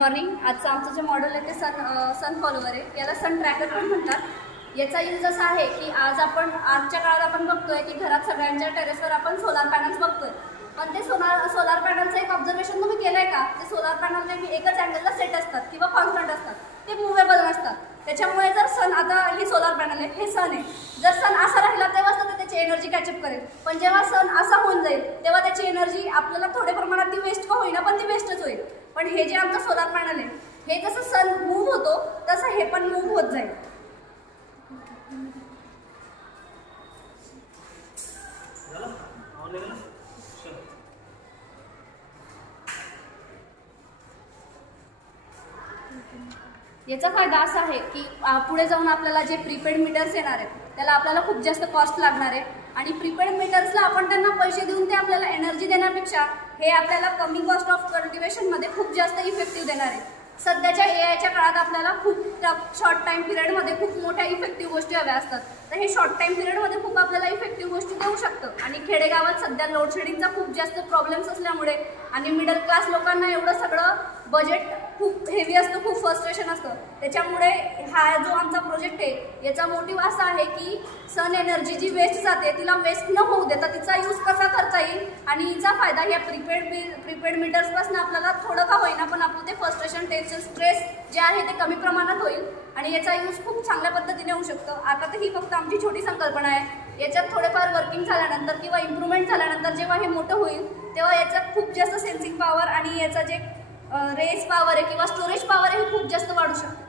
Morning. आजचं आमचं जे मॉडेल आहे ते सन फॉलोवर आहे. याला सन ट्रॅकर पण म्हणतात. याचा यूज असा आहे की आजच्या काळात आपण बघतोय की घरात सगळ्यांच्या टेरेसवर आपण सोलार पॅनल्स बघतोय. पण ते सोलार पॅनलचं एक ऑब्झर्वेशन तुम्ही केलंय का? ते सोलार पॅनल नेहमी एकच अँगलला सेट असतात किंवा कॉन्स्टंट असतात, ते मुव्हेबल नसतात. त्याच्यामुळे जर सन, आता ही सोलार पॅनल आहे, हे सन आहे, जर सन असा राहिला तेव्हाच तर त्याची एनर्जी कॅचअप करेल. पण जेव्हा सन असा होऊन जाईल तेव्हा त्याची एनर्जी आपल्याला थोड्या प्रमाणात ती वेस्ट का होईना पण ती वेस्टच होईल. पण हे जे आमचं सोलार पॅनल आहे, हे जसं सन मूव्ह होतो तसं हे पण मूव्ह होत जाईल. याचा फायदा असा आहे की पुढे जाऊन आपल्याला जे प्रीपेड मीटर्स येणार आहेत त्याला आपल्याला खूप जास्त कॉस्ट लागणार आहे. आणि प्रीपेड मीटर्सला आपण त्यांना पैसे देऊन ते आपल्याला एनर्जी देण्यापेक्षा हे आपल्याला कमी कॉस्ट ऑफ कल्टिवेशनमध्ये खूप जास्त इफेक्टिव्ह देणार आहे. सध्याच्या एआयच्या काळात आपल्याला खूप शॉर्ट टाइम पिरियडमध्ये खूप मोठ्या इफेक्टिव्ह गोष्टी हव्या असतात. तर हे शॉर्ट टाइम पिरियडमध्ये खूप आपल्याला इफेक्टिव्ह गोष्टी देऊ शकतं. आणि खेडेगावात सध्या लोडशेडिंगचा खूप जास्त प्रॉब्लेम्स असल्यामुळे आणि मिडल क्लास लोकांना एवढं सगळं बजेट खूप हेवी असतं, खूप फ्रस्ट्रेशन असतं. त्याच्यामुळे हा जो आमचा प्रोजेक्ट आहे याचा मोटिव्ह असा आहे की सन एनर्जी जी वेस्ट जाते तिला वेस्ट न होऊ देता तिचा यूज कसा करता येईल आणि हिचा फायदा या प्रीपेड मीटर्सपासून आपल्याला थोडं का होईना पण आपलं ते फ्रस्ट्रेशन, टेन्शन, स्ट्रेस जे आहे ते कमी प्रमाणात होईल आणि याचा यूज खूप चांगल्या पद्धतीने होऊ शकतो. आता तर ही फक्त आमची छोटी संकल्पना आहे. याच्यात थोडेफार वर्किंग झाल्यानंतर किंवा इम्प्रूव्हमेंट झाल्यानंतर जेव्हा हे मोठं होईल तेव्हा याच्यात खूप जास्त सेन्सिंग पॉवर आणि याचा जे रेस पॉवर आहे किंवा स्टोरेज पॉवर आहे हे खूप जास्त वाढू शकतो.